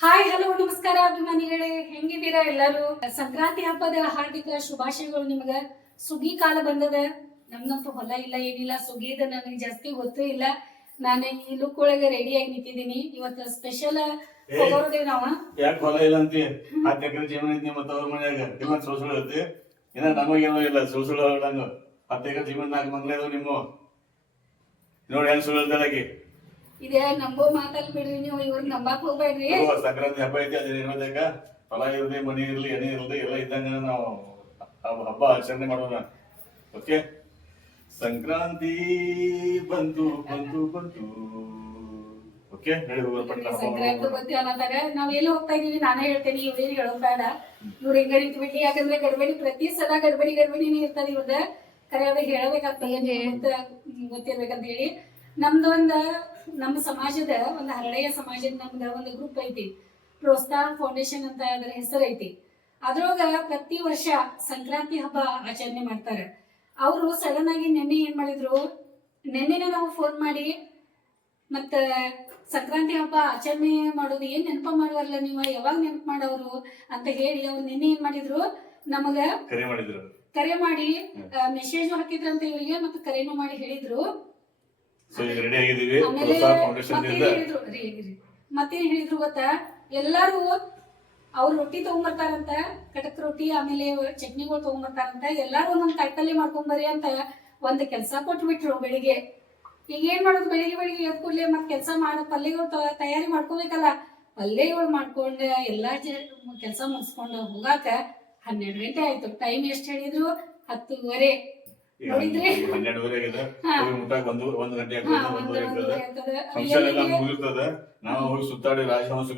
Hi hello ನಮಸ್ಕಾರ ಅಭಿಮಾನಿಗಳೇ, ಹೆಂಗಿದ್ದೀರಾ ಎಲ್ಲರೂ? ಸಂಕ್ರಾಂತಿ ಹಬ್ಬದ ಹಾರ್ದಿಕ ಶುಭಾಶಯಗಳು ನಿಮಗ. ಸುಗ್ಗಿ ಕಾಲ ಬಂದದ. ನಮ್ಗಂತೂ ಹೊಲ ಇಲ್ಲ ಏನಿಲ್ಲ, ಸುಗ್ಗಿದ ನನಗೆ ಜಾಸ್ತಿ ಗೊತ್ತೂ ಇಲ್ಲ. ನಾನು ಈ ಲುಕ್ ಒಳಗೆ ರೆಡಿ ಆಗಿ ನಿಂತಿದ್ದೀನಿ. ಇವತ್ತು ಸ್ಪೆಷಲ್ ಹೋಗೋದೇ ನಾವ. ಯಾಕೆ ಹೊಲ ಇಲ್ಲ ಅಂತಿ? 10 ಎಕರೆ ಜಮೀನ್ ಐತಿ ಮತ್ತೆ ಅವ್ರ ಮನ್ಯಾಗ ಇಲ್ಲ ಸುಳ್ಸುಳು ಐತಿ. ಇನ್ನ ನಮಗೇನೋ ಇಲ್ಲ ಸುಳ್ಸುಳು ಹೊಡಂಗ 10 ಎಕರೆ ಜಮೀನ್ 4 ಮಂಗ್ಲ ಇದಾವ ನಿಮ್ಮ. ನೋಡಿ ಹೆಂಗ್ ಸುಳ್ಳು ಹೇಳ್ತಾಳಾಕಿ. ಇದೇ ನಂಬೋ ಮಾತಲ್ಲಿ ಬಿಡ್ರಿ, ನೀವು ಇವ್ರನ್ನ ನಂಬಾಕ್ ಹೋಗ್ಬೇಡ್ರಿ. ಸಂಕ್ರಾಂತಿ ಹಬ್ಬ ಐತಿ, ಅದೇ ಇರೋದಾಗ ಹೊಲ ಇರ್ಲಿ ಮನಿ ಇರ್ಲಿ ಎಣ್ಣೆ ಇರ್ಲಿ ಎಲ್ಲ ಇದ್ದಂಗ ನಾವು ಹಬ್ಬ ಆಚರಣೆ ಮಾಡೋಣ. ಓಕೆ, ಸಂಕ್ರಾಂತಿ ಬಂತು ಬಂತು ಬಂತು. ಓಕೆ, ನಡಿ ಹೋಗೋಣ ಪಟ್ಟ. ಸಂಕ್ರಾಂತಿ ಬಂತು ಅನ್ನೋದಾಗ ನಾವ್ ಎಲ್ಲಿ ಹೋಗ್ತಾ ಇದೀವಿ ನಾನೇ ಹೇಳ್ತೇನೆ, ಇವ್ರೇನು ಹೇಳೋದ್ ಬೇಡ. ಇವ್ರು ಹೆಂಗ ನಿಂತು ಬಿಡ್ಲಿ, ಯಾಕಂದ್ರೆ ಗಡ್ಬಡಿ ಪ್ರತಿ ಸಲ ಗಡ್ಬಡಿನೇ ಇರ್ತದೆ ಇವ್ರದ. ಕರೆ ಅದ ಹೇಳಬೇಕಾಗ್ತದೆ ಗೊತ್ತಿರ್ಬೇಕಂತ ಹೇಳಿ. ನಮ್ದು ನಮ್ಮ ಸಮಾಜದ ಒಂದು ಹರಳೆಯ ಸಮಾಜದ ನಮ್ದ ಒಂದು ಗ್ರೂಪ್ ಐತಿ, ಪ್ರೋತ್ಸಾಹ ಫೌಂಡೇಶನ್ ಅಂತ ಅದರ ಹೆಸರು ಐತಿ. ಅದ್ರೊಳಗ ಪ್ರತಿ ವರ್ಷ ಸಂಕ್ರಾಂತಿ ಹಬ್ಬ ಆಚರಣೆ ಮಾಡ್ತಾರೆ. ಅವರು ಸಡನ್ ಆಗಿ ನೆನ್ನೆ ಏನ್ ಮಾಡಿದ್ರು, ನೆನ್ನೆನೆ ನಾವು ಫೋನ್ ಮಾಡಿ ಮತ್ತ ಸಂಕ್ರಾಂತಿ ಹಬ್ಬ ಆಚರಣೆ ಮಾಡೋದು ಏನ್ ನೆನಪ ಮಾಡುವಲ್ಲ ನೀವು, ಯಾವಾಗ ನೆನಪು ಮಾಡೋರು ಅಂತ ಹೇಳಿ ಅವ್ರು ನಿನ್ನೆ ಏನ್ ಮಾಡಿದ್ರು, ನಮಗ ಕರೆ ಮಾಡಿ ಮೆಸೇಜ್ ಹಾಕಿದ್ರಂತ ಇವರಿಗೆ, ಮತ್ತೆ ಕರೆನೂ ಮಾಡಿ ಹೇಳಿದ್ರು. ಮತ್ತೇನ್ ಹೇಳಿದ್ರು ಗೊತ್ತಾ, ಎಲ್ಲಾರು ಅವ್ರು ರೊಟ್ಟಿ ತಗೊಂಡ್ಬರ್ತಾರಂತ, ಕಟಕ್ ರೊಟ್ಟಿ ಆಮೇಲೆ ಚಟ್ನಿಗಳು ತಗೊಂಡ್ಬರ್ತಾರಂತ, ಎಲ್ಲಾರು ಒಂದೊಂದ್ ಕಾಯಿಪಲ್ಲೆ ಮಾಡ್ಕೊಂಬರ್ರಿ ಅಂತ ಒಂದ್ ಕೆಲ್ಸ ಕೊಟ್ಬಿಟ್ರು ಬೆಳಿಗ್ಗೆ. ಈಗ ಏನ್ ಮಾಡೋದು, ಬೆಳಿಗ್ಗೆ ಎದ್ ಕೂಡ್ಲೆ ಮತ್ ಕೆಲ್ಸ ಮಾಡೋ ಪಲ್ಯಗಳು ತಯಾರಿ ಮಾಡ್ಕೋಬೇಕಲ್ಲ. ಪಲ್ಯಗಳು ಮಾಡ್ಕೊಂಡ ಎಲ್ಲಾ ಕೆಲ್ಸ ಮುಗಿಸ್ಕೊಂಡು ಹೋಗಾಕ 12 ಗಂಟೆ ಆಯ್ತು. ಟೈಮ್ ಎಷ್ಟ್ ಹೇಳಿದ್ರು? 10:30. ನೋಡಿದ್ರಿ, 12:30 1 ಗಂಟೆ ಫಂಕ್ಷನ್ ಎಲ್ಲ ಮುಗಿರ್ತದ. ನಾವು ಹೋಗಿ ಸುತ್ತಾಡಿ ರಾಜಹಂಸ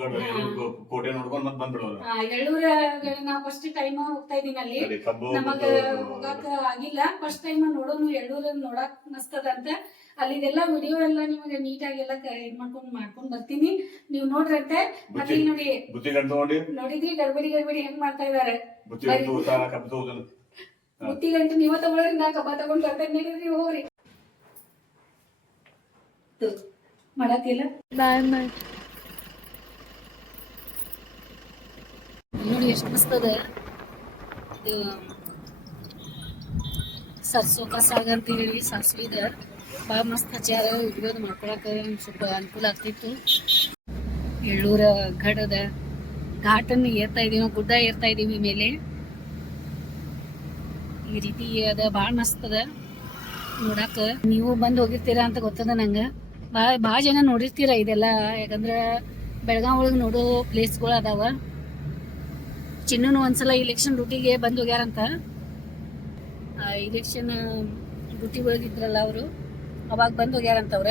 ಕೋಟೆ ನೋಡ್ಕೊಂಡ್ ಮತ್ ಬಂದ್ಬಿಡೋದು. ನಾ ಫಸ್ಟ್ ಟೈಮ್ ಹೋಗ್ತಾ ಇದೀನಿ ಅಲ್ಲಿ, ನಮಗ ಹೋಗಾಕ ಆಗಿಲ್ಲ. ಫಸ್ಟ್ ಟೈಮ್ ನೋಡೋನು ಎಳ್ಳೂರ ನೋಡಾಕ್ ಮಸ್ತದ ಅಂತ. ಅಲ್ಲಿದೆಲ್ಲ ವಿಡಿಯೋ ಎಲ್ಲ ನಿಮಗೆ ನೀಟಾಗಿ ಎಲ್ಲ ಇದ್ ಮಾಡ್ಕೊಂಡ್ ಬರ್ತೀನಿ, ನೀವು ನೋಡ್ರಂತೆ. ಮತ್ತೆ ನೋಡಿ ನೋಡಿದ್ರಿ ಗಡ್ಬಡಿ ಹೆಂಗ್ ಮಾಡ್ತಾ ಇದಾರೆ. ಬುತ್ತಿ ಗಂಟು ನೀವ ತಗೊಳ್ರಿ, ನಾ ಕಬ್ಬ ತಗೊಂಡ್ ಬರ್ತೇನೆ. ನೀಡಿದ್ರಿ ಹೋಗ್ರಿ ಮಾಡತ್ತಿಲ್ಲ. ನೋಡಿ ಎಷ್ಟು ಮಸ್ತದ ಸರ್ಸೋ ಸಾಗ ಅಂತ ಹೇಳಿ ಸಾಸಿವೆ ಇದೆ, ಭಾಳ ಮಸ್ತ್ ಹಚ್ಚಾರ. ಇಡ್ಬೋದು ಮಾಡ್ಕೊಳಕ ಸ್ವಲ್ಪ ಅನುಕೂಲ ಆಗ್ತಿತ್ತು. ಎಳ್ಳೂರ ಘಡದ ಘಾಟನ್ನು ಏರ್ತಾ ಇದೀವಿ, ಗುಡ್ಡ ಏರ್ತಾ ಇದೀವಿ ಮೇಲೆ. ಈ ರೀತಿ ಅದ ಭಾಳ ಮಸ್ತ್ ಅದ ನೋಡಾಕ. ನೀವು ಬಂದ್ ಹೋಗಿರ್ತೀರಾ ಅಂತ ಗೊತ್ತದ ನಂಗ. ಭಾಳ ಜನ ನೋಡಿರ್ತೀರ ಇದೆಲ್ಲ, ಯಾಕಂದ್ರ ಬೆಳಗಾವ್ ಒಳಗೆ ನೋಡೋ ಪ್ಲೇಸ್ಗಳು ಅದಾವ. ಚಿನ್ನೂನು ಒಂದ್ಸಲ ಇಲೆಕ್ಷನ್ ಡ್ಯೂಟಿಗೆ ಬಂದ್ ಹೋಗ್ಯಾರಂತ. ಇಲೆಕ್ಷನ್ ಡ್ಯೂಟಿ ಒಳಗಿದ್ರಲ್ಲ ಅವರು, ಅವಾಗ ಬಂದ್ ಹೋಗ್ಯಾರಂತವ್ರ.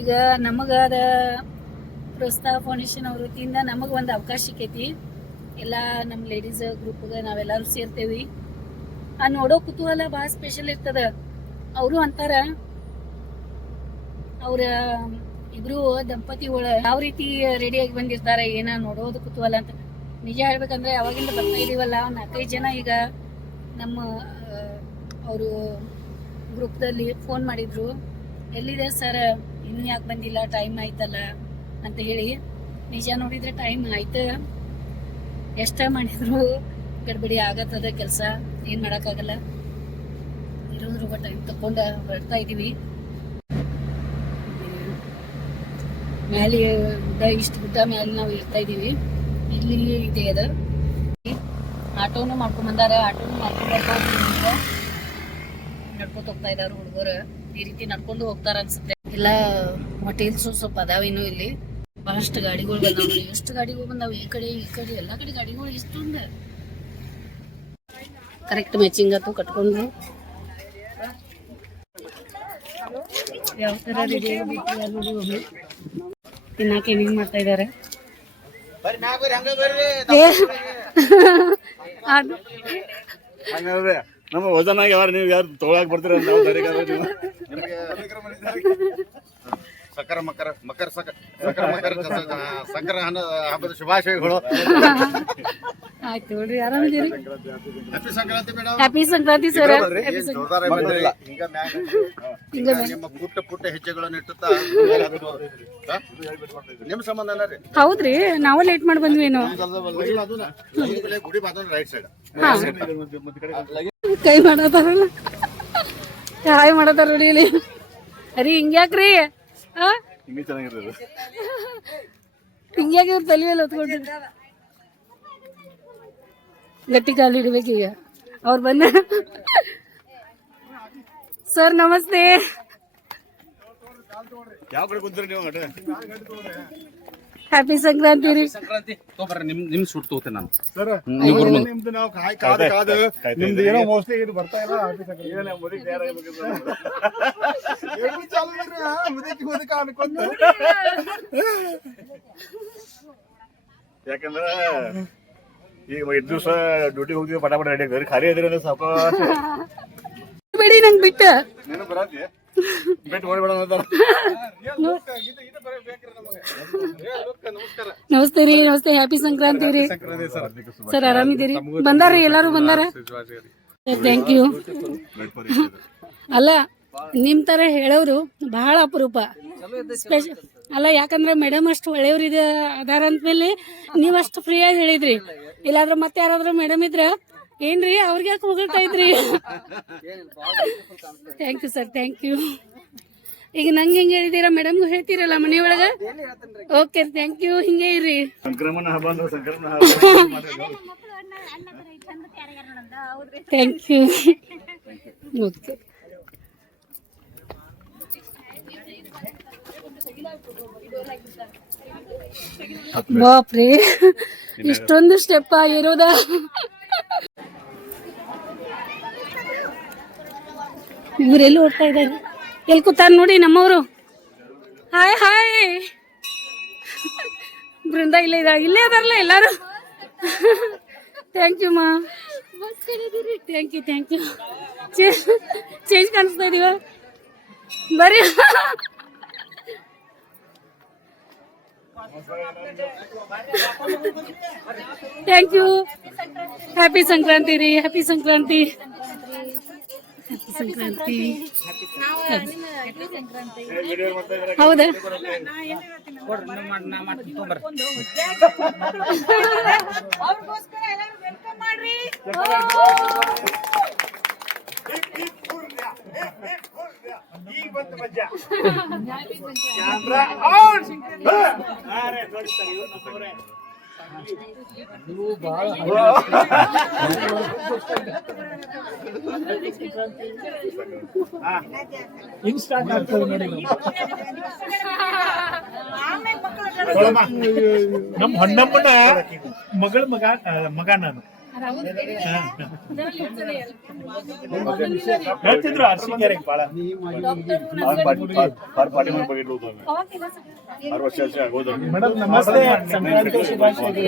ಈಗ ನಮಗ ಅದ ಪ್ರೋತ್ಸಾಹ ಫೌಂಡೇಶನ್ ಅವ್ರ ವತಿಯಿಂದ ನಮಗ ಒಂದು ಅವಕಾಶ ಸಿಕ್ಕೈತಿ. ಎಲ್ಲ ನಮ್ಮ ಲೇಡೀಸ್ ಗ್ರೂಪ್ಗೆ ನಾವೆಲ್ಲರೂ ಸೇರ್ತೇವಿ. ಆ ನೋಡೋ ಕುತೂಹಲ ಭಾಳ ಸ್ಪೆಷಲ್ ಇರ್ತದ. ಅವರು ಅಂತಾರ, ಅವ್ರ ಇಬ್ರು ದಂಪತಿಗಳ ಯಾವ ರೀತಿ ರೆಡಿಯಾಗಿ ಬಂದಿರ್ತಾರೆ, ಏನ ನೋಡೋದು ಕುತೂಹಲ ಅಂತ. ನಿಜ ಹೇಳ್ಬೇಕಂದ್ರೆ ಅವಾಗಿಂದ ಬರ್ತಾ ಇದೀವಲ್ಲ, 4-5 ಜನ ಈಗ ನಮ್ಮ ಅವರು ಗ್ರೂಪ್ದಲ್ಲಿ ಫೋನ್ ಮಾಡಿದ್ರು, ಎಲ್ಲಿದೆ ಸರ್, ಇನ್ನೂ ಯಾಕೆ ಬಂದಿಲ್ಲ, ಟೈಮ್ ಆಯ್ತಲ್ಲ ಅಂತ ಹೇಳಿ. ನಿಜ ನೋಡಿದ್ರೆ ಟೈಮ್ ಆಯ್ತು, ಎಷ್ಟ ಮಾಡಿದ್ರು ಗಡ್ಬಡಿ ಆಗತ್ತದ ಕೆಲಸ, ಏನ್ ಮಾಡಕ್ಕಾಗಲ್ಲ. ಇರೋದ್ರ ಟೈಮ್ ತಕೊಂಡ ಹೊರಡ್ತಾ ಇದೀವಿ. ಮ್ಯಾಲೆ ಇಷ್ಟು ಗುಡ್ಡ ಮ್ಯಾಲೆ ನಾವು ಇರ್ತಾ ಇದೀವಿ. ಇಲ್ಲಿ ಇದೆ ಅದ ಆಟೋನು ಮಾಡ್ಕೊಂಡ್ ಬಂದಾರ, ಆಟೋನು ಮಾಡ್ಕೊಂಡ್ ನಡ್ಕೊತ ಹೋಗ್ತಾ ಇದಾರ ಹುಡುಗರು. ಈ ರೀತಿ ನಡ್ಕೊಂಡು ಹೋಗ್ತಾರ ಅನ್ಸುತ್ತೆ. ಎಲ್ಲ ಹೋಟೆಲ್ಸ್ ಸ್ವಲ್ಪ ಅದಾವೇನು ಇಲ್ಲಿ. ಬಹಳಷ್ಟು ಗಾಡಿಗಳು ಬಂದಾವ. ಎಷ್ಟು ಗಾಡಿಗಳು ಬಂದಾವ, ಈ ಕಡೆ ಎಲ್ಲಾ ಕಡೆ ಗಾಡಿಗಳು ಇಷ್ಟೊಂದ ಕರೆಕ್ಟ್ ಮ್ಯಾಚಿಂಗ್ ಆತು ಕಟ್ಕೊಂಡು. ಯಾವ ತರ ರೆಡಿ ನೋಡಿ ತಿನ್ನಾಕ ಏನೇನ್ ಮಾಡ್ತಾ ಇದಾರೆ. ನಮ್ಮ ವಜನಾಗಿ ಯಾರು ನೀವು ಯಾರು ತೊಗೊಳಕ್ ಬರ್ತೀರ ಸಂಕ್ರಾಂತಿ ಹಬ್ಬದ ಶುಭಾಶಯಗಳು. ಆಯ್ತು ನೋಡ್ರಿ, ಆರಾಮಿದ್ದೀರಿ? Happy Sankranti madam. Happy Sankranti sir. ನಿಮ್ಮ ಪುಟ್ಟ ಪುಟ್ಟ ಹೆಜ್ಜೆಗಳನ್ನು ಇಟ್ಟುತ್ತಾ ನಿಮ್ ಸಂಬಂಧ ಅಲ್ಲ ರೀ. ಹೌದ್ರಿ, ನಾವು ಲೇಟ್ ಮಾಡಿ ಬಂದ್ವೇನು? ಗುಡಿ ಬಾತ್ರೂಮ್ ರೈಟ್ ಸೈಡ್. ಕೈ ಮಾಡತಾರಲ್ಲ, ಹಾಯ್ ಮಾಡತಾರ ನೋಡಿ ಇಲ್ಲಿ. ಅರಿ ಹಿಂಗ್ಯಾಕ್ರಿ? ಹಿಂಗೆ ಚೆನ್ನಾಗಿರೋದು. ಹಿಂಗ್ಯಾಕ ಇವ್ರು ತಲೆ ಮೇಲೆ ಹೊತ್ಕೊಂಡ್ರಿ? ಗಟ್ಟಿ ಕಾಲು ಹಿಡ್ಬೇಕೀಗ. ಅವ್ರು ಬಂದ. ಸರ್ ನಮಸ್ತೆ. ಯಾವ ಕಡೆ ಕುಂತೀರಿ ನೀವು? ಹ್ಯಾಪಿ ಸಂಕ್ರಾಂತಿ ರೀ. ಸಂಕ್ರಾಂತಿ ತಗೋಬರ್ರಿ, ನಿಮ್ ಸೂಟ್ ತಗೋತೇನೆ ನಾನು. ನಿಮ್ದು ನಾವು ಕಾದು ನಿಮ್ದು ಏನೋ ಮೋಸ್ಟ್ಲಿ ಇದು ಬರ್ತಾ ಇಲ್ಲ. ಯಾಕಂದ್ರ ಈಗ 5 ದಿವಸ ಡ್ಯೂಟಿ ಹೋಗ್ತೀವಿ, ಪಟಾಪಟ ರೆಡಿ ಆಗ್ತದೆ. ಖಾಲಿ ಇದ್ರಿ ಅಂದ್ರೆ ಸಾವಕಾಶ ಬೇಡಿ ನಂಗೆ ಬಿಟ್ಟ. ನೀನು ಬರಾತಿ ಬೆಟ್ ಓಡಿಬೇಡ ಅಂತಾರ. ನಮಸ್ತೆ ರೀ. ನಮಸ್ತೆ, ಹ್ಯಾಪಿ ಸಂಕ್ರಾಂತಿ ರೀ. ಸರ್ ಆರಾಮಿದ್ದೀರಿ? ಬಂದಾರ್ರಿ, ಎಲ್ಲಾರು ಬಂದಾರ? Thank you. ಅಲ್ಲ, ನಿಮ್ ತರ ಹೇಳೋರು ಬಹಳ ಅಪರೂಪ. ಸ್ಪೆಷಲ್ ಅಲ್ಲ, ಯಾಕಂದ್ರೆ ಮೇಡಮ್ ಅಷ್ಟು ಒಳ್ಳೆಯವ್ರು ಅದಾರ ಅಂದ್ಮೇಲೆ ನೀವ್ ಅಷ್ಟು ಫ್ರೀಯಾಗಿ ಹೇಳಿದ್ರಿ. ಇಲ್ಲಾದ್ರೆ ಮತ್ತೆ ಯಾರಾದ್ರೂ ಮೇಡಮ್ ಇದ್ರ ಏನ್ರಿ ಅವ್ರಿಗೆ ಯಾಕೆ ಹೊಗಳ್ತಾ ಇದ್ರಿ? Thank you sir, thank you. ಈಗ ನಂಗೆ ಹೆಂಗೆ ಹೇಳಿದೀರಾ, ಮೇಡಮ್ಗೂ ಹೇಳ್ತೀರಲ್ಲ ಮನೆಯೊಳಗ? Okay, thank you. ಹಿಂಗೆ ಇರ್ರಿ. ಸಂಕ್ರಮಣ ಹಬ್ಬ ಅಂದ್ರೆ ಸಂಕ್ರಮಣ ಥ್ಯಾಂಕ್ ಯು. ಓಕೆ. ಬಾಪ್ರಿ, ಇಷ್ಟೊಂದು ಸ್ಟೆಪ್ ಇರೋದ? ಇವರೆಲ್ಲಿ ಹೋಗ್ತಾ ಇದ್ದಾರೆ? ಎಲ್ಲಿ ಕೂತಾರ ನೋಡಿ ನಮ್ಮವರು. Hi hi. ಬೃಂದ ಇಲ್ಲೇ ಅದಾರಲ್ಲ ಎಲ್ಲಾರು. ಥ್ಯಾಂಕ್ ಯು ಮಾ. Thank you, thank you. Change ಕಾಣಿಸ್ತಾ ಇದೀವ ಬರ್ರಿ. Thank you. ಹ್ಯಾಪಿ ಸಂಕ್ರಾಂತಿ ರೀ. ಹ್ಯಾಪಿ ಸಂಕ್ರಾಂತಿ. ಹ್ಯಾಪಿ ಸಂಕ್ರಾಂತಿ. ಹೌದಾ? ಇನ್ಸ್ಟಾಂಟ್ ಆಗ್ತದೆ ನೋಡಿ. ನಮ್ಮ ಹೊನ್ನಮ್ಮನ ಮಗಳ ಮಗ ನಾನು. ಹೇಳ್ತಿದ್ರು ಅರ್ಸಿಕೆರೆ ಬಾಳ ಪಾರ್ಟಿ ಮಾಡಿ ಬಗೆಟ್ ಹೋದ 6 ವರ್ಷ ಆಗೋದು. ಮೇಡಮ್ ನಮಸ್ತೆ, ಸಂಕ್ರಾಂತಿ ಶುಭಾಶಯಗಳು.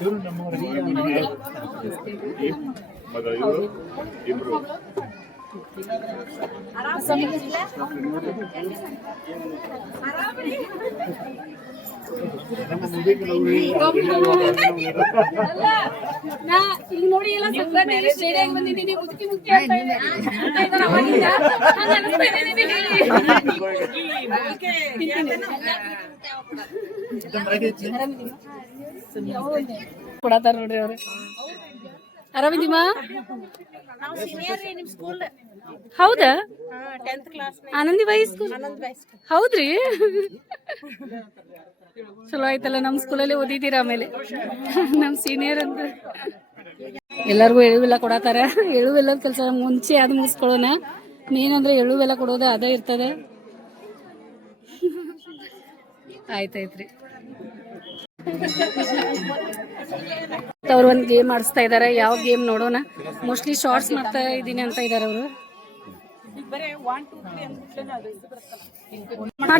ಇವರು ನಮ್ಮವರಿಗೆ ಮಗ ಇವರು ಇಬ್ರು. ಈಗ ನೋಡಿ ಎಲ್ಲ ಸಂಕ್ರಾಂತಿ ಸ್ಟೇಡಿಯಂ ಬಂದಿದ್ದೀನಿ. ಮುದುಕಿ ಮುದುಕಿ ಆಗ್ತಾ ಇದೆ. ಕೊಡತಾರ ನೋಡ್ರಿ ಅವ್ರು. ಆರಾಮಿದ್ದೀಮಾ? ಹೌದಾ? ಆನಂದಿ ಬಾಯಿ ಸ್ಕೂಲ್. ಹೌದ್ರಿ? ಚಲೋ ಆಯ್ತಲ್ಲ, ನಮ್ ಸ್ಕೂಲಲ್ಲಿ ಓದಿದ್ದೀರಾ. ಆಮೇಲೆ ನಮ್ ಸೀನಿಯರ್ ಅಂತ ಎಲ್ಲರಿಗೂ ಎಳುವೆಲ್ಲ ಕೊಡತಾರ. ಎಳುವೆಲ್ಲದ ಕೆಲಸ ಮುಂಚೆ ಅದು ಮುಗಿಸ್ಕೊಳ್ಳೋಣ. ಮೇನ್ ಅಂದ್ರೆ ಎಳುವೆಲ್ಲ ಕೊಡೋದು ಅದೇ ಇರ್ತದೆ. ಆಯ್ತಾಯ್ತ್ರಿ. ಅವ್ರು ಒಂದು ಗೇಮ್ ಆಡಿಸ್ತಾ ಇದಾರೆ. ಯಾವ ಗೇಮ್ ನೋಡೋಣ. ಮೋಸ್ಟ್ಲಿ ಶಾರ್ಟ್ಸ್ ಮಾಡ್ತಾ ಇದ್ದೀನಿ ಅಂತ ಇದಾರೆ ಅವರು.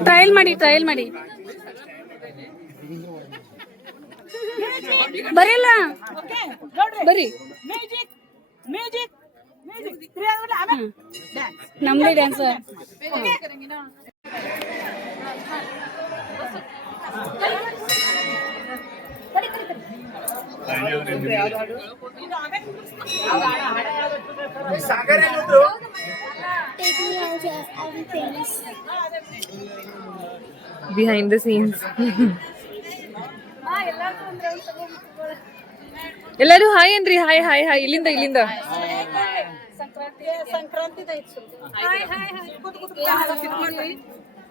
ಟ್ರಯಲ್ ಮಾಡಿ ಬರಲ್ಲ ಬರ್ರಿ. ನಮ್ದೇ ಡ್ಯಾನ್ಸ್. Behind the scenes. ಎಲ್ಲರೂ ಹಾಯ್ ಅನ್ರಿ, ಹಾಯ್ ಹಾಯ್ ಹಾಯ್. ಇಲ್ಲಿಂದ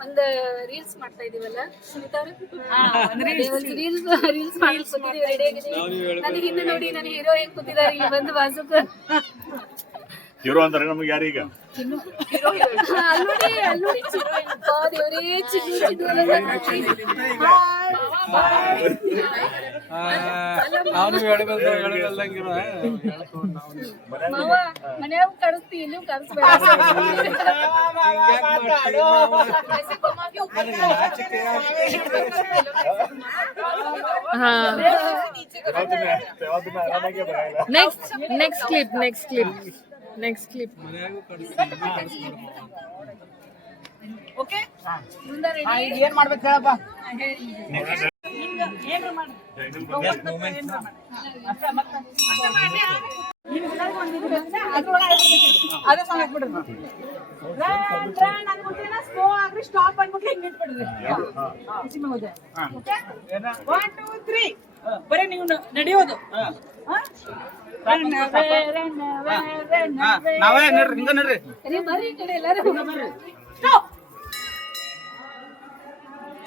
ಒಂದ್ ರೀಲ್ಸ್ ಮಾಡ್ತಾ ಇದೀವಲ್ಲ ಸುನಿತಾ ರೀಲ್ಸ್ ಮಾಡ್ಕೊತಿದೀವಿ, ರೆಡಿ ಆಗಿದೀವಿ. ನನಗೆ ಹಿಂದೆ ನೋಡಿ ನನ್ನ ಹೀರೋ ಹೆಂಗ್ ಕೂತಿದ್ದಾರೆ ಇಲ್ಲಿ ಬಂದು ಬಾಜುಕ. ಹೀರೋ ಅಂತಾರೆ ನಮ್ಗೆ ಯಾರೀಗ? ಅಲ್ಲೋಡಿ ದೇವ್ರೇ ಚಿನ್ನು ಮಾವ ಮನ್ಯಾಗ ಕಳಿಸ್ತಿ, ಇಲ್ಲೂ ಕಳಿಸ್ಬೇಡ. Next clip. ಓಕೆ ಏನ್ ಮಾಡ್ಬೇಕು ಹೇಳಪ್ಪ. ಸ್ಟಾಪ್ ಅನ್ಬಿಟ್ಟು ಹೆಂಗ್ ಇಟ್ಬಿಡ್ರಿ. 1 2 3 ಬರೀ ನೀವು ನಡೆಯೋದು. ನಾವೇ ನಡ್ರಿ, ಹಿಂಗ ನಡ್ರಿ. ಬರ್ರಿ ಈ ಕಡೆ ಎಲ್ಲಾರು.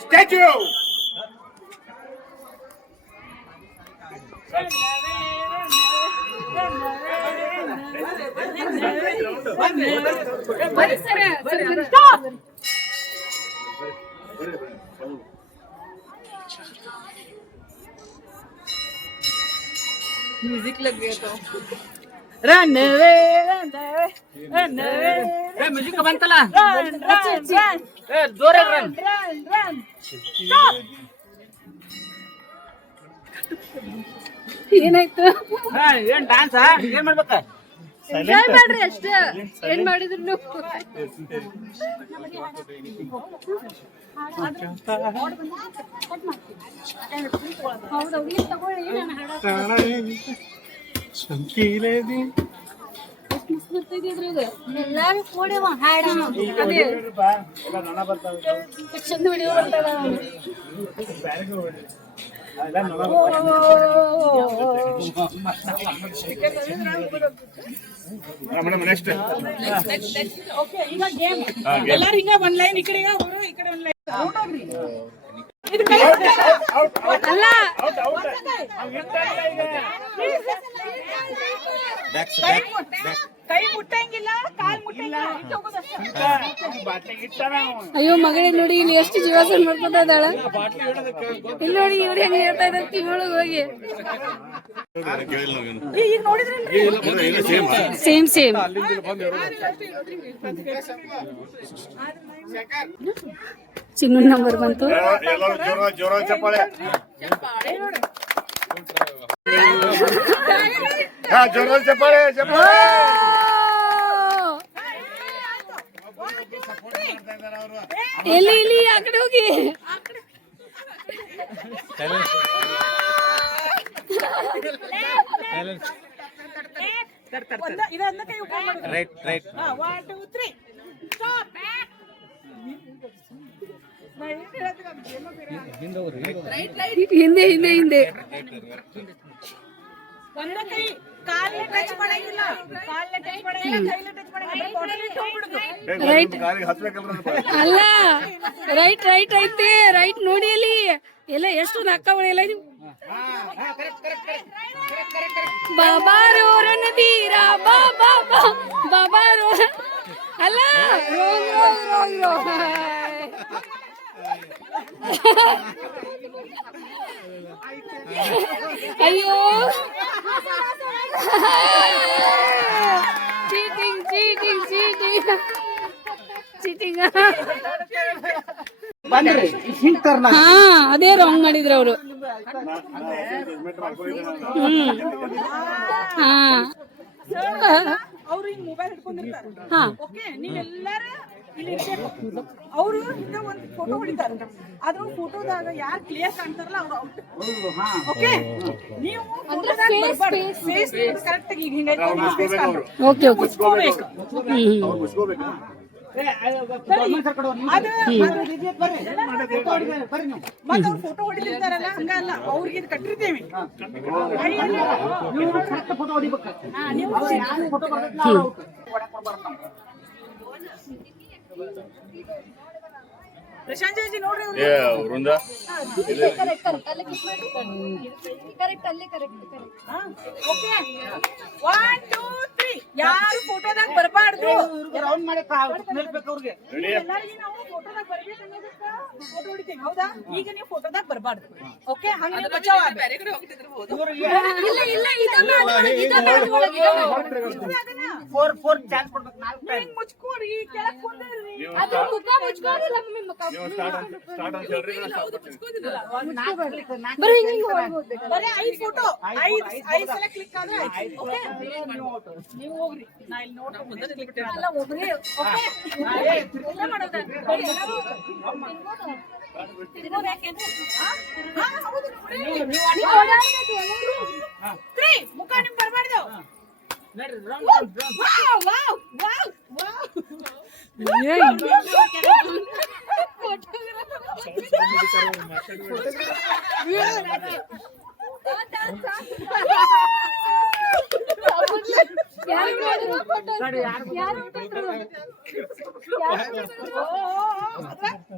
ಸ್ಟ್ಯಾಚ್ಯೂ. ಬರ್ರಿ ಸರ್. म्यूजिक लग गया तो Run away, run away, run away. Music ಬಂತಲ್ಲ, Run, run, run, ಜೋರ ರನ್. run, run. ಏನಾಯ್ತು? ಏನ್ ಡ್ಯಾನ್ಸ್ ಏನ್ ಮಾಡ್ಬೇಕ? ಎಂಜಾಯ್ ಮಾಡ್ರಿ ಅಷ್ಟೇ, ಏನ್ ಮಾಡಿದ್ರು ಹೌದೌದು, ಇಲ್ಲಿ ತಗೊಳ್ಳಿ, ನಾನು ಹಾಡೋದು. ಎಷ್ಟ್ ಮಸ್ತ್ ಬರ್ತಿದ್ರಿ ಇದು. ಎಲ್ಲಾರು ಕೂಡಿ ಹಾಡೋಣ. ಅದೇ ಎಷ್ಟ್ ಚಂದ ವಿಡಿಯೋ ಬರ್ತಾವ. ನೆಕ್ಸ್ಟ್ Okay, ಈಗ ಗೇಮ್. ಎಲ್ಲರೂ ಹಿಂಗ ಒಂದ್ ಲೈನ್ ಈ ಕಡೆ ಹೋಗ್ರು, ಈ ಕಡೆ ಒಂದ್ ಲೈನ್. ಇದು ಕೈ ಅಲ್ಲ, ಕೈ ಮುಟ್ಟಂಗಿಲ್ಲ, ಕಾಲ್ ಮುಟ್ಟಂಗಿಲ್ಲ, ಇಟ್ಟು ಹೋಗೋದಷ್ಟೇ. ಅಯ್ಯೋ ಮಗಳೇ ನೋಡಿ ಇಲ್ಲಿ ಎಷ್ಟು ಜೀವಾಸನ ಮಾಡ್ಕೊತಾ ಇದ್ದಾಳ. ಇಲ್ಲಿ ನೋಡಿ ಇವ್ರು ಹೆಂಗ್ ಹೇಳ್ತಾ ಇದ್ದಾರೆ ಕಿವಿಯೊಳಗೆ ಹೋಗಿ. ಈಗ ನೋಡಿದ್ರಲ್ರಿ, ಸೇಮ್ ಚಿನ್ನು ನಂಬರ್ ಬಂತು. ಎಲ್ಲರೂ ಜೋರ ಚಪ್ಪಾಳೆ. ಜೋರ ಚಪ್ಪಾಳೆ. ಎಲ್ಲಿ ಆ ಕಡೆ ಹೋಗಿ. ಇದನ್ನ ಕೈ ಉಪಯೋಗ ಮಾಡೋದು. Right right. 1 2 3 ಸ್ಟಾಪ್. ಹಿಂದೆ ಒಂದ ಕೈ ಕಾಲಿನ ಟಚ್ ಮಾಡಂಗಿಲ್ಲ, ಕಾಲಿನ ಟಚ್ ಮಾಡಂಗಿಲ್ಲ, ಕೈನ ಟಚ್ ಮಾಡಂಗಿಲ್ಲ, ಬಾಟಲ್ ಇಟ್ಟು ಹೋಗ್ಬಿಡುದು. ರೈಟ್ ಗಾಳಿಗೆ ಹತ್ಬೇಕಲ್ರ ಅಲ್ಲ, ರೈಟ್ ಐತಿ. ರೈಟ್ ನೋಡಿ ಅಲ್ಲಿ ಎಲ್ಲ ಎಷ್ಟು ನಕ್ಕವಳೆ ಎಲ್ಲ ನೀವು. ಬಾಬಾರೋ ರಣಧೀರ ಬಾಬಾರೋ ಅಲ್ಲ, ರೋಗ್ ಅಯ್ಯೋ ಚೀಟಿಂಗ್. ಬಂದ್ರಿ ಹಿಂಗ್ ಟರ್ನ್. ಹಾ, ಅದೇ ರಾಂಗ್ ಮಾಡಿದ್ರು ಅವರು. ಹಾ ಅವ್ರು ಹಿಂಗ್ ಮೊಬೈಲ್ ಹಿಡ್ಕೊಂಡಿರ್ತಾರೆ ಓಕೆ ನೀವೆಲ್ಲಾರು ಇಲ್ಲಿ ಇರ್ಬೇಕು ಅವ್ರು ಹಿಂಗ ಒಂದ್ ಫೋಟೋ ಹೊಡಿತಾರೆ ಅದ್ರ ಫೋಟೋದಾಗ ಯಾರು ಕ್ಲಿಯರ್ ಕಾಣ್ತಾರಲ್ಲ ಅವ್ರು ಔಟ್ ಓಕೆ ನೀವು ಫೇಸ್ ಕರೆಕ್ಟ್ ಆಗಿ ಹಿಂಗ ಓಕೆ ಓಕೆ ಮುಚ್ಕೋಬೇಕು ಮತ್ತೆ ಅವ್ರು ಫೋಟೋ ಹೊಡಿತಿರ್ತಾರಲ್ಲ ಹಂಗಲ್ಲ ಅವ್ರಿಗೆ ಇದು ಕಟ್ಟಿರ್ತೇವೆ ಫೋಟೋ ಹೊಡಿಬೇಕು ಪ್ರಶಾಂತ್ ಜಿ ನೋಡ್ರಿ ಏ ವೃಂದ ಓಕೆ 1 2 3 ಯಾರು ಫೋಟೋದಾಗ ಬರಬಾರ್ದು ರೌಂಡ್ ಮಾಡಿ ನಿಲ್ಬೇಕು ಅವ್ರಿಗೆ ಎಲ್ಲರಿಗೂ ನಾವು ಫೋಟೋದಾಗ ಬರ್ಬೇಕು ಅನ್ನೋದಕ್ಕ ಫೋಟೋ ಹೊಡಿತೀವಿ ಹೌದಾ ಈಗ ನೀವು ಫೋಟೋದಾಗ ಬರಬಾರ್ದು ಓಕೆ ಹಂಗೆ ನೀವು ಬಚಾವ್ ಬೇರೆ ಕಡೆ ಹೋಗ್ತಿದ್ರು ಇಲ್ಲ ಇಲ್ಲ ಫೋರ್ ಚಾನ್ಸ್ ಕೊಡ್ಬೇಕು 4 ಹಿಂಗ್ ಮುಚ್ಕೋರಿ ಕೆಳಗ್ ಕುಂದ್ರಿ ಅದು ಮುಖ ಮುಚ್ಕೊಂಡಿಲ್ಲ ಮಮ್ಮಿ ಮುಖ ಸ್ಟಾರ್ಟ್ ಅಂತ ಹೇಳ್ರಿ ಬರೀ ಹಿಂಗೆ ಹೋಗ್ಬೇಕು ಬರೀ 5 ಫೋಟೋ 5 ಸಲ ಕ್ಲಿಕ್ ಆದ್ರೆ ಓಕೆ ನೀವು ಹೋಗ್ರಿ ನಾ ಇಲ್ಲಿ ನೋಡ್ತಾ ಮುಂದೆ ಕ್ಲಿಕ್ ಅಲ್ಲ ಒಬ್ರೇ ಓಕೆ ಎಲ್ಲ ಮಾಡೋದ ತಿರ್ಗೋದು ಯಾಕೆಂದ್ರೆ ಹಾ ಹೌದು ನೋಡಿ ನೀವು ಓಡಾಡ್ಬೇಕು ಎಲ್ಲರೂ 3 ಮುಖ ನಿಮ್ ಬರಬಾರ್ದು ನಡ್ರಿ ವಾವ್ ವಾವ್ ವಾವ್ ವಾವ್ ಯಾರು ಮಾಡಿರೋ ಫೋಟೋ ಯಾರು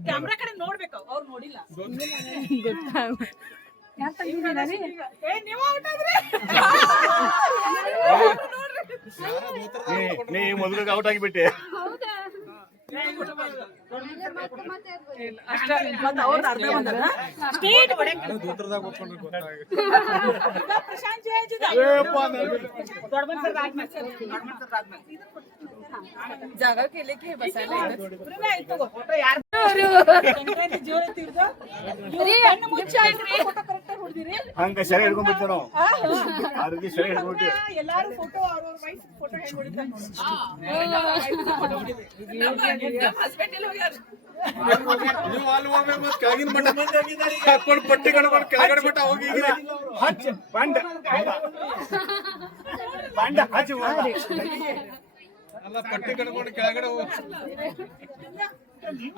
ಕ್ಯಾಮ್ರಾ ಕಡೆ ನೋಡ್ಬೇಕು ಅವ್ರು ನೋಡಿಲ್ಲ ಯಾಕೆ ತಂದಿದ್ದೀರಾ ಏ ನೀವು ಔಟ್ ಆದ್ರಿ ನೀ ಮೊದಲಿಗೆ ಔಟ್ ಆಗಿಬಿಟ್ಟೆ ಹೌದಾ ಅಷ್ಟ ಮತ್ತೆ ಅವ್ರ ಅರ್ಧ ಬಂದದ ಸ್ಟೇಟ್ ಪ್ರಶಾಂತ್ ಜಿ ದೊಡ್ಡ ಮನುಷ್ಯರ ಆದ್ಮೇಲೆ ಜಾಗ ಕೇಳಕ್ಕೆ ಫೋಟೋ ಯಾರು ಸಂಕ್ರಾಂತಿ ಜೋರ ತೀರ್ದ ಕಣ್ಣು ಮುಚ್ಚಾಯ್ತ್ರಿ ಫೋಟೋ ಕರೆಕ್ಟ್ ಆಗಿ ಹೊಡ್ದಿರಿ ಹಂಗ ಸೆರೆ ಹಿಡ್ಕೊಂಡ್ಬಿಡ್ತೇವೆ ನಾವು ಆ ರೀತಿ ಸೆರೆ ಹಿಡ್ಕೊಂಡ್ಬಿಟ್ಟು ಎಲ್ಲಾರು ಫೋಟೋ ಅವ್ರ ವೈಫ್ ಫೋಟೋ ಹೆಂಗ್ ಹೊಡಿತಾರೆ ನೀವು ಅಲ್ಲಿ ಹೋಗ್ಬೇಕು ಮತ್ತೆ ಕೆಳಗಿನ ಮಟ್ಟ ಹಾಕೊಂಡು ಪಟ್ಟಿ ಕಡ್ಕೊಂಡು ಕೆಳಗಡೆ ಮಟ್ಟ ಹೋಗಿ ಹಚ್ಚ ಬಂಡ ಬಂಡ ಹಚ್ಚ ಅಲ್ಲ ಪಟ್ಟಿ ಕಡ್ಕೊಂಡು ಕೆಳಗಡೆ ಹೋಗಿ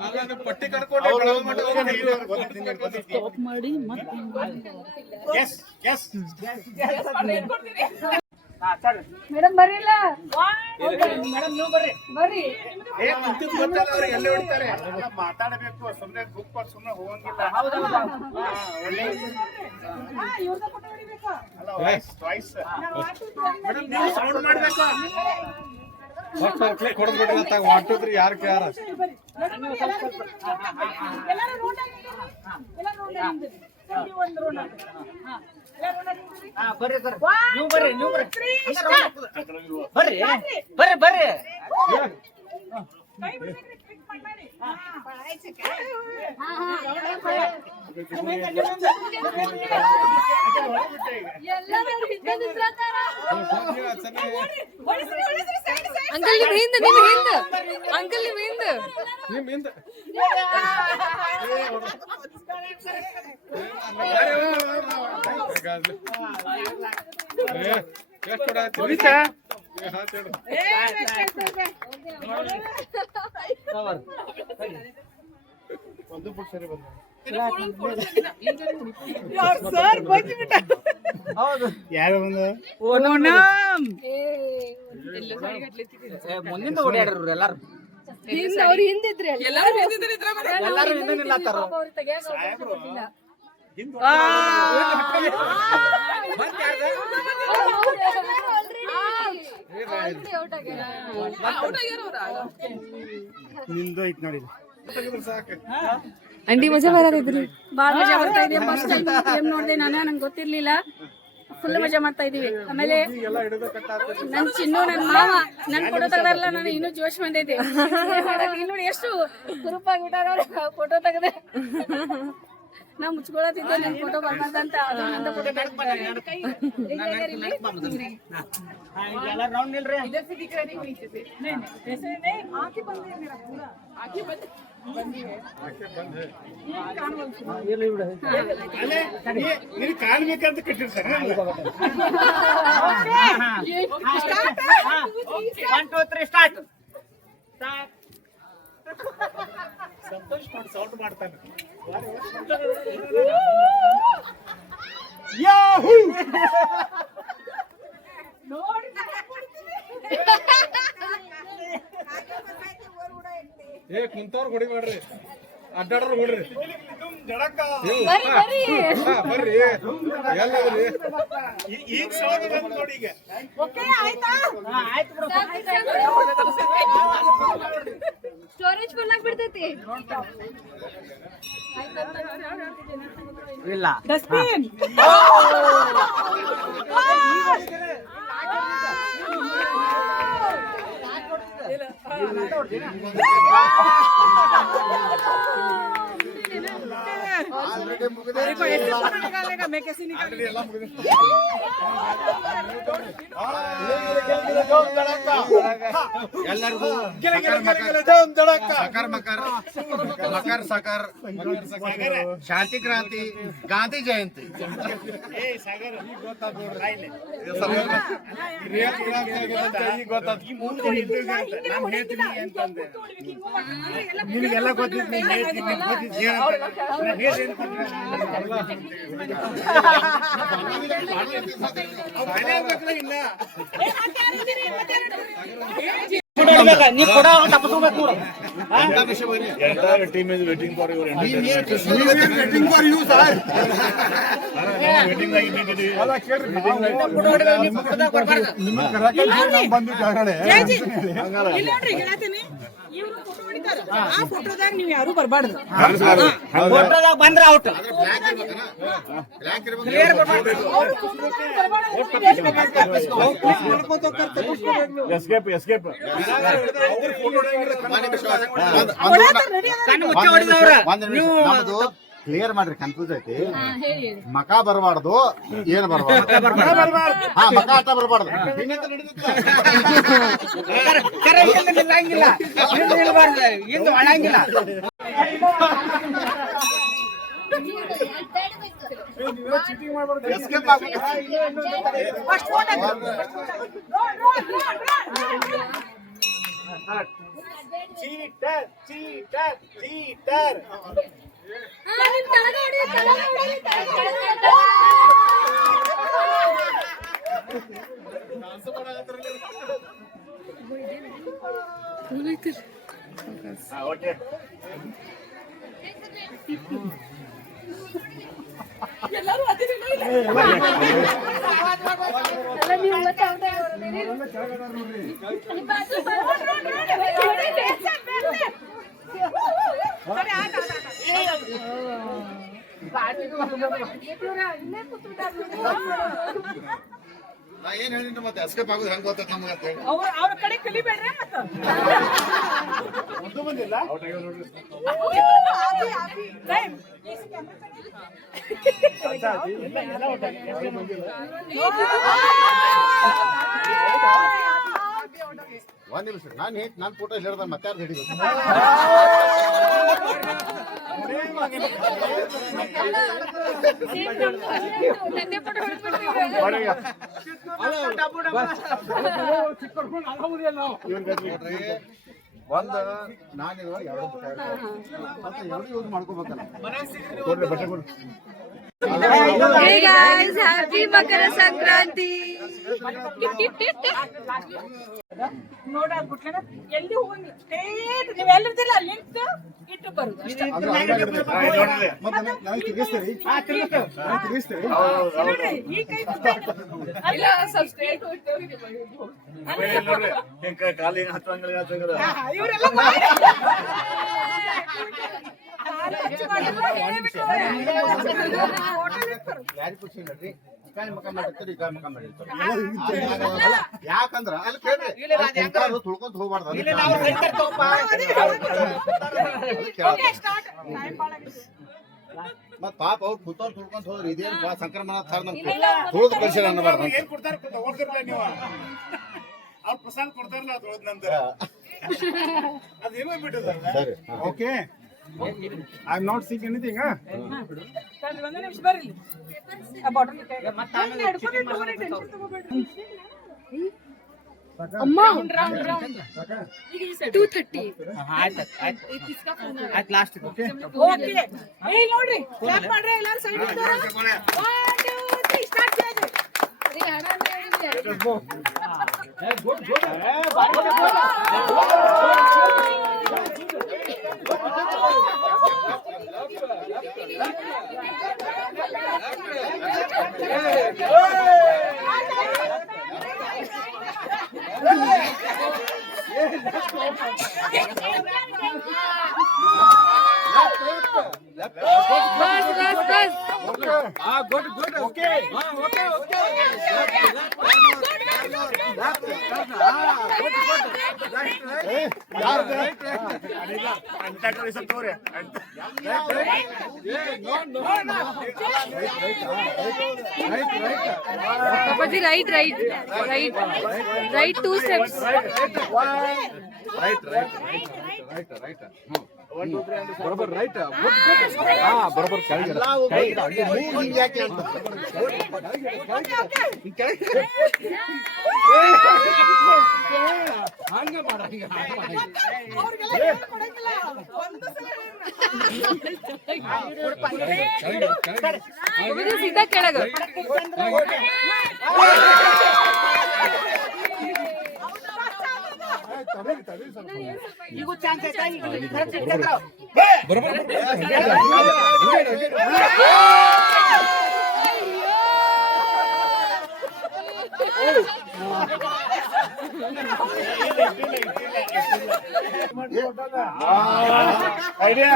ಅಲ್ಲ ನೀವು ಪಟ್ಟಿ ಕಡ್ಕೊಂಡು ಕೆಳಗಡೆ ಮಟ್ಟ ಹೋಗಿ ಎಸ್ ಎಸ್ ಮೇಡಮ್ ಬರಿಲ್ಲ ಮೇಡಮ್ ನೀವು ಬರ್ರಿ ಬರ್ರಿ ಏ ಕುಂತಿದ್ ಗೊತ್ತಲ್ಲ ಅವ್ರಿಗೆ ಎಲ್ಲಿ ಹೊಡಿತಾರೆ ಮಾತಾಡಬೇಕು ಸುಮ್ಮನೆ ಗುಂಪ ಸುಮ್ಮನೆ ಹೋಗಂಗಿಲ್ಲ ಒಳ್ಳೆ ಇವ್ರದ ಫೋಟೋ ಹೊಡಿಬೇಕು ಅಲ್ಲ ವಾಯ್ಸ್ ಮೇಡಮ್ ನೀವು ಸೌಂಡ್ ಮಾಡ್ಬೇಕು ಕ್ಲಿಕ್ ಹೊಡೆದ್ಬಿಟ್ರಿ ಅಂತ ಹೊಂಟಿದ್ರಿ ಯಾರು ಯಾರ ಎಲ್ಲಾರು ರೋಡ್ ಆಗಿ ಎಲ್ಲಾರು ರೋಡ್ ಆಗಿ ನೀವು ಒಂದು ರೋಡ್ ಆಗಿ ಹಾ ಎಲ್ಲಾರು ರೋಡ್ ಆಗಿ ಬರ್ರಿ ಸರ್ ನೀವು ಬರ್ರಿ ನೀವು ಬರ್ರಿ ಬರ್ರಿ ಬರ್ರಿ ಬರ್ರಿ ಕೈ ಬಿಡ್ಬೇಕ್ರಿ ಕ್ಲಿಕ್ ಮಾಡಿ ಎಲ್ಲರೂ ಹಿಂದೆ ನಿಂತ್ರಾತಾರ ಹೊಡಿಸ್ರಿ ಹೊಡಿಸ್ರಿ ಸೈಡ್ ಸೈಡ್ ಅಂಕಲ್ ನೀವು ಹಿಂದೆ ಅಂಕಲ್ ನೀವು ಹಿಂದೆ ನಿಮ್ ಹಿಂದೆ ಎಷ್ಟು ಕೊಡ ಒಂದು ಫುಟ್ ಸರಿ ಬಂದ ಸರ್ ಬಂದ್ಬಿಟ್ಟ ಹೌದು ಯಾರು ಬಂದು ಓನೋನಂ ಮುಂದಿಂದ ಓಡಾಡ್ರಿ ಎಲ್ಲಾರು ಹಿಂದೆ ಅವ್ರು ಹಿಂದಿದ್ರಿ ಅಲ್ಲಿ ಎಲ್ಲಾರು ಹಿಂದೆ ನಿಲ್ಲತ್ತಾರ ಅವ್ರು ತೆಗಿಯಾಕ ಅವಕಾಶ ಕೊಟ್ಟಿಲ್ಲ. ಆಲ್ರೆಡಿ ಔಟ್ ಆಗ್ಯಾರ ನಿಂದು ಐತ್ ನೋಡಿ ಸಾಕು ಅಂಡಿ ಮಜಾ ಬರದಿದ್ರಿ ಬಾಳ ಮಜಾ ಬರ್ತಾ ಇದೆ ಫಸ್ಟ್ ಟೈಮ್ ಗೇಮ್ ನೋಡಿದೆ ನಾನು ನಂಗೆ ಗೊತ್ತಿರ್ಲಿಲ್ಲ ಫುಲ್ ಮಜಾ ಮಾಡ್ತಾ ಇದೀವಿ ಆಮೇಲೆ ನನ್ ಚಿನ್ನು ನನ್ ಮಾವ ನನ್ ಫೋಟೋ ತೆಗ್ದಾರಲ್ಲ ನಾನು ಇನ್ನೂ ಜೋಶ್ ಬಂದೈತೆ ಇಲ್ಲಿ ನೋಡಿ ಎಷ್ಟು ಕುರುಪಾಗಿ ಬಿಟ್ಟಾರ ಫೋಟೋ ತೆಗದೆ ನಾ ಮುಚ್ಕೊಳತಿದ್ದೆ ನನ್ ಫೋಟೋ ಬರ್ಬಾರ್ದಂತ ಅದು ನಂದ ಫೋಟೋ ಎಲ್ಲ ರೌಂಡ್ ನಿಲ್ರಿ ಆಕಿ ಬಂದಿ ಪೂರಾ ಆಕಿ ಬಂದಿ ನೀನು ಕಾಣ್ಬೇಕಂತ ಕಟ್ಟಿರ್ತಾರೆ 1 2 3 ಸ್ಟಾರ್ಟ್ ಸಂತೋಷ್ ಮಾಡಿ ಸೌಂಡ್ ಮಾಡ್ತಾನೆ ಏ ಕುಂತವ್ರು ಹೊಡಿಬೇಡ್ರಿ ಅಡ್ಡಾಡ್ರು ಹೊಡ್ರಿ ಬರ್ರಿ ಎಲ್ಲದ್ರಿ ಈಗ ಸೌಂಡ್ ನೋಡಿ ಈಗ ಓಕೆ ಆಯ್ತಾ ಆಯ್ತು ಬಿಡು ಸ್ಟೋರೇಜ್ ಫುಲ್ ಆಗ್ಬಿಡ್ತೈತಿ ಇಲ್ಲ ಡಸ್ಟ್ಬಿನ್ ಎಲ್ಲರಿಗೂ ಮಕರ ಸಾಕರ್ ಶಾಂತಿ ಕ್ರಾಂತಿ ಗಾಂಧಿ ಜಯಂತಿ ನಿಮಗೆಲ್ಲ ನೀ ಕೊಡ ತಪ್ಪಿಸ್ಕೋಬೇಕು ನೋಡು Entire team is waiting for your waiting for you, sir. waiting like immediately. ಜಯಜಿ ಇಲ್ಲಿ ನೋಡ್ರಿ ಹೇಳ್ತೀನಿ ಇವ್ರು ಫೋಟೋ ಹೊಡಿತಾರ ಆ ಫೋಟೋದಾಗ ನೀವು ಯಾರು ಬರಬಾರ್ದು ಫೋಟೋದಾಗ ಬಂದ್ರೆ ಔಟ್ ಕ್ಲಿಯರ್ Escape. ಕಣ್ಣು ಮುಚ್ಚ ಹೊಡಿದವ್ರ ನೀವು ಕ್ಲಿಯರ್ ಮಾಡ್ರಿ ಕನ್ಫ್ಯೂಸ್ ಐತಿ ಮಕ ಬರಬಾರ್ದು ಏನ್ ಬರಬಾರ್ದು ಹಾ ಮಕ ಆಟ ಬರಬಾರ್ದು ಕರೆ ನಿಲ್ಲಂಗಿಲ್ಲ ನಿಲ್ಬಾರ್ದು ಹಿಂದ್ ಒಳಂಗಿಲ್ಲ ಫಸ್ಟ್ ಫೋಟೋ ಚೀಟರ್ Okay. ಎಲ್ಲರೂ ಅದಿರಲ್ಲ ನಾ ಏನ್ ಹೇಳಿದ್ರೆ ಮತ್ತೆ ಎಸ್ಕೇಪ್ ಆಗೋದು ಹೆಂಗ್ ಗೊತ್ತೈತೆ ನಮ್ಗೆ ಅಂತ ಹೇಳಿ ಅವ್ರ ಕಡೆ ಕಲಿಬೇಡ್ರಿ ಮತ್ತ ಒಂದು ಬಂದಿಲ್ಲ ಒಂದ್ ನಿಮಿಷ ನಾನ್ ಫೋಟೋ ಹೇಳ್ದ ಮತ್ತೆ ಯಾರು ಹಿಡಿದು ಒಂದ್ ನಾನಿರುವ ಎರಡು ಮತ್ತೆ ಎರಡು ಯೂಸ್ ಮಾಡ್ಕೋಬೇಕಲ್ಲ Hey guys, happy Makara Sankranti. ನೋಡ್ಬಿಟ್ಲೇನ ಎಲ್ಲಿ ಹೋಗಂಗಿಲ್ಲ ಸ್ಟ್ರೇಟ್ ನೀವು ಎಲ್ಲಿರ್ತೀರ ಅಲ್ಲಿ ನಿಂತು ಇಟ್ಟು ಬರುದು ಅಷ್ಟೇ. ನೋಡ್ರಿ, ಈ ಕೈ ಅಲ್ಲ ಸ್ವಲ್ಪ ಸ್ಟ್ರೇಟ್ ಕಾಲಿಗೆ ಹತ್ತಂಗಿಲ್ಲ ಇವರೆಲ್ಲ ಯಾಕಂದ್ರ ಅಲ್ಲಿ ಕೇಳ್ರಿ ತುಳ್ಕೊಂತ ಹೋಗ್ಬಾರ್ದು ಮತ್ ಪಾಪ ಅವ್ರು ಕೂತವ್ರು ತುಳ್ಕೊಂತ ಹೋದ್ರಿ ಇದೇನ್ ಸಂಕ್ರಮಣ ಸರ್ ನಮ್ ತುಳಿದು ಕಳ್ಸಿಲ್ಲ ಅನ್ನಬಾರ್ದು ಏನ್ ಕೊಡ್ತಾರ ಹೋಗ್ತಿರ್ಲ ನೀವು ಅವ್ರ ಪ್ರಸಾದ ಕೊಡ್ತಾರಲ್ಲ ಅದು ನಂತರ ಅದೇನೋ ಬಿಟ್ಟದ ಸರಿ okay I am not seek anything ಒಂದೇ ನಿಮಿಷ ಬರ್ರಿ ಆ ಬಾಟಲ್ ಅಮ್ಮ 230 ಆಯ್ತು ಲಾಸ್ಟ್ ಓಕೆ ಏ ನೋಡ್ರಿ ಕ್ಲಾಪ್ ಮಾಡ್ರಿ ಎಲ್ಲಾರು ಸೈಡ್ ಇದ್ದಾರೆ 1 2 3 ಸ್ಟಾರ್ಟ್ ಮಾಡ್ರಿ बस ಓಕೆ पापाजी राइट 2 steps ಬರೋಬರ್ ರೈಟ್ ಬರೋಬರ್ ಹಂಗೆ ಮಾಡ ಅವ್ರಿಗೆಲ್ಲ ಕೊಡಂಗಿಲ್ಲ ಒಂದು पापाजी सीधा ಕೆಳಗ ಈಗೂ ಚಾನ್ಸ್ ಐತಾ ಈಗ ಬರೋಬರ್ ಐಡಿಯಾ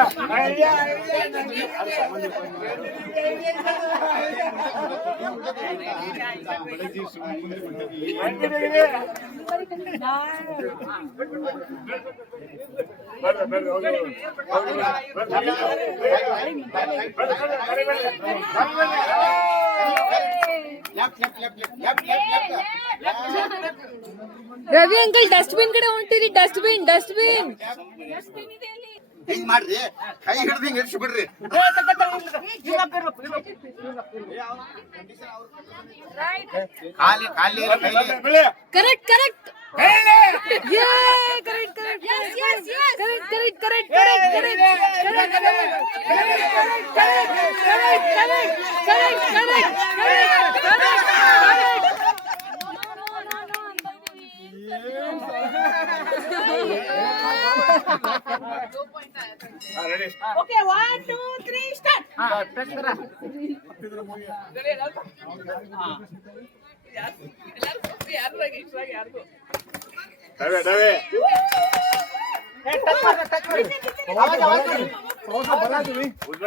ರವಿ ಅಂಕಲ್ ಡಸ್ಟ್ಬಿನ್ ಕಡೆ ಹೊಂಟಿರಿ ಡಸ್ಟ್ಬಿನ್ ಹಿಂಗ್ ಮಾಡ್ರಿ ಕೈ ಹಿಡ್ದು ಹಿಂಗ್ ಇಡ್ಸಿ ಬಿಡ್ರಿ ಖಾಲಿ ಖಾಲಿ ಕರೆಕ್ಟ್ ಓಕೆ 1 2 3 ಸ್ಟಾರ್ಟ್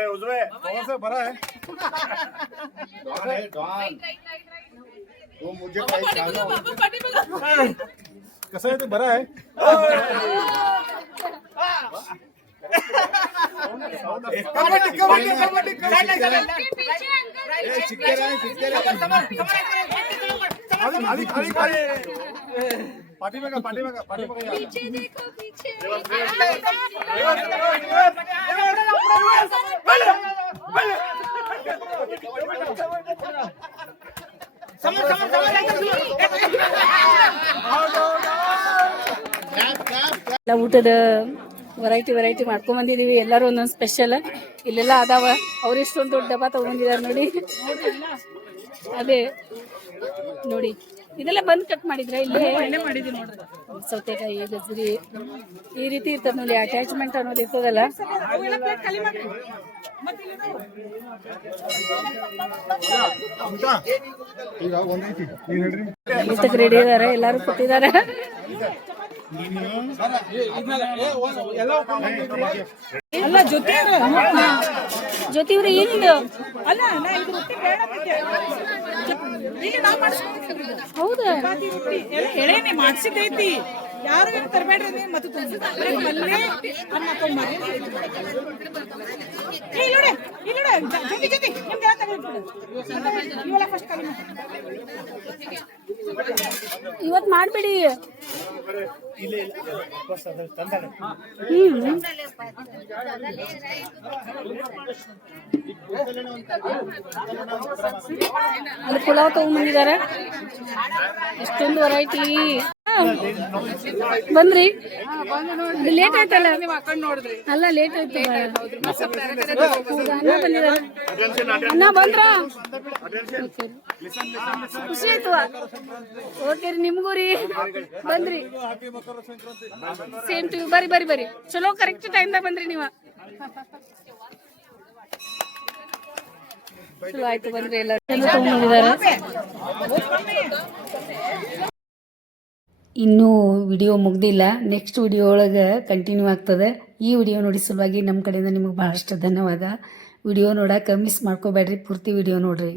उजवे बरा है वो मुझे कसा है तो बरा है पार्टी में पीछे देखो पीछे ಊಟದ ವೆರೈಟಿ ಮಾಡ್ಕೊಂಡ್ ಬಂದಿದೀವಿ ಎಲ್ಲರೂ ಒಂದೊಂದು ಸ್ಪೆಷಲ್ ಇಲ್ಲೆಲ್ಲ ಅದಾವ ಅವ್ರು ಇಷ್ಟೊಂದು ದೊಡ್ಡ ಡಬ್ಬ ತಗೊಂಡಿದಾರೆ ನೋಡಿ ಅದೇ ನೋಡಿ ಇದೆಲ್ಲ ಬಂದ್ ಕಟ್ ಮಾಡಿದ್ರ ಇಲ್ಲೇ ಮಾಡಿದೀವಿ ನೋಡ್ರಿ ಸೌತೆಕಾಯಿ ಗಜ್ರಿ ಈ ರೀತಿ ಇರ್ತದ ನೋಡಿ ಅಟ್ಯಾಚ್ಮೆಂಟ್ ಅನ್ನೋದು ಇರ್ತದಲ್ಲ ಊಟಕ್ಕೆ ರೆಡಿ ಇದಾರೆ ಎಲ್ಲಾರು ಕೂತಿದಾರೆ ಅಲ್ಲ ಜ್ಯೋತಿ ಅವ್ರೆ ಏನಿದು ಅಲ್ಲ ನಾ ಇದು ರೊಟ್ಟಿ ಬೇಡತ್ತಿದ್ದೆ ಇಲ್ಲಿ ನಾ ಮಾಡಿಸ್ಕೊಂಡಿದ್ದೀನಿ ಹೌದಾ ರೊಟ್ಟಿ ಎಲ್ಲ ಎಳೆನೆ ಮಾಡಿಸಿದ್ದೈತಿ ಯಾರು ಏನು ತರಬೇಡ್ರಿ ಮತ್ತು ಮಲ್ಲೆ ಅನ್ನ ತೊಂಬರ್ರಿ ಇಲ್ಲಿ ಜೊತೆ ಜೊತೆ ನಿಮ್ಗೆ ಇವೆಲ್ಲ ಫಸ್ಟ್ ಕಮ್ಮಿ ಇವತ್ತು ಮಾಡ್ಬಿಡಿ. ಅಲ್ಲಿ ಪುಲಾವ್ ತಗೊಂಡ್ಬಂದಿದ್ದಾರೆ, ಎಷ್ಟೊಂದು ವೆರೈಟಿ. ಬಂದ್ರಿ ಲೇಟ್ ಆಯ್ತಲ್ಲ, ಅಲ್ಲ ಲೇಟ್ ಆಯ್ತು. ಅಣ್ಣ ಬಂದಿದ್ದಾರೆ, ಅಣ್ಣ ಬಂದ್ರ ಖುಷಿ ಆಯ್ತು. ಓಕೆ ರೀ, ನಿಮ್ಗೂ ರೀ ಬಂದ್ರಿ. ಸೇಮ್ ಟು ಬರ್ರಿ ಬರ್ರಿ ಬರ್ರಿ, ಚಲೋ ಕರೆಕ್ಟ್ ಟೈಮ್ದಾಗ ಬಂದ್ರಿ ನೀವು. ಚಲೋ ಆಯ್ತು, ಬಂದ್ರಿ ಎಲ್ಲರೂ ತಗೊಂಡಿದ್ದಾರೆ. ಇನ್ನೂ ವಿಡಿಯೋ ಮುಗ್ದಿಲ್ಲ, ನೆಕ್ಸ್ಟ್ ವಿಡಿಯೋ ಒಳಗೆ ಕಂಟಿನ್ಯೂ ಆಗ್ತದೆ. ಈ ವಿಡಿಯೋ ನೋಡಿ ಸಲುವಾಗಿ ನಮ್ಮ ಕಡೆಯಿಂದ ನಿಮಗೆ ಭಾಳಷ್ಟು ಧನ್ಯವಾದ. ವಿಡಿಯೋ ನೋಡಕ್ಕೆ ಮಿಸ್ ಮಾಡ್ಕೋಬೇಡ್ರಿ, ಪೂರ್ತಿ ವಿಡಿಯೋ ನೋಡ್ರಿ.